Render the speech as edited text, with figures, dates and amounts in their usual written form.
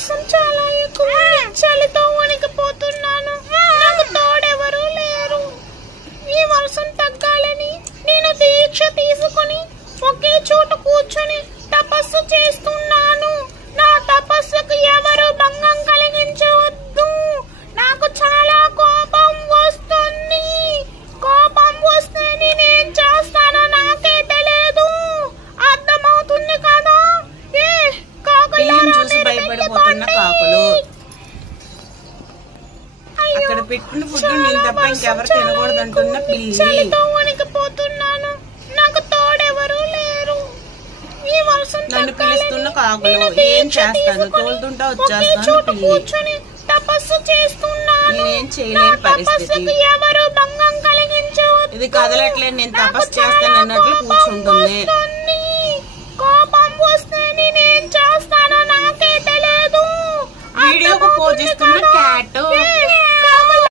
వర్షం చాలా ఎక్కువ, చలితో వణికిపోతున్నాను. నాకు తోడెవరూ లేరు. ఈ వర్షం తగ్గాలని నేను దీక్ష తీసుకుని ఒకే చోట కూర్చొని తపస్సు చేస్తున్నాను. నా తపస్సుకు ఎవరు భంగం కలిగించవద్దు. నాకు చాలా కోపం వస్తుంది. కోపం వస్తే నేనేం చేస్తానో నాకే తెలియదు. అర్థమవుతుంది కదా? చూసి భయపడిపోతున్న కాకులు. అక్కడ పెట్టిన ఫుడ్ నేను తప్ప ఇంకెవరు తినకూడదు అంటున్న పిల్లి. వణికిపోతున్నాను. నాకు తోడెవరూ లేరు. ఈ వర్షం నన్ను పిలుస్తున్న కాకులు. ఏం చేస్తాను? తోలుతుంటా వచ్చేస్తాను పిల్లి. తపస్సు చేస్తున్నాను. నేనేం చేయలేని పరిస్థితి. ఎవరు భంగం కలిగించవద్దు. ఇది కదలట్లేదు. నేను తపస్సు చేస్తాను అన్నట్లు కూర్చుంటుంది. కోపం వస్తే నేనేం చేస్తానో నాకే తెలియదు. వీడియోకు పోజిస్తున్న క్యాట్.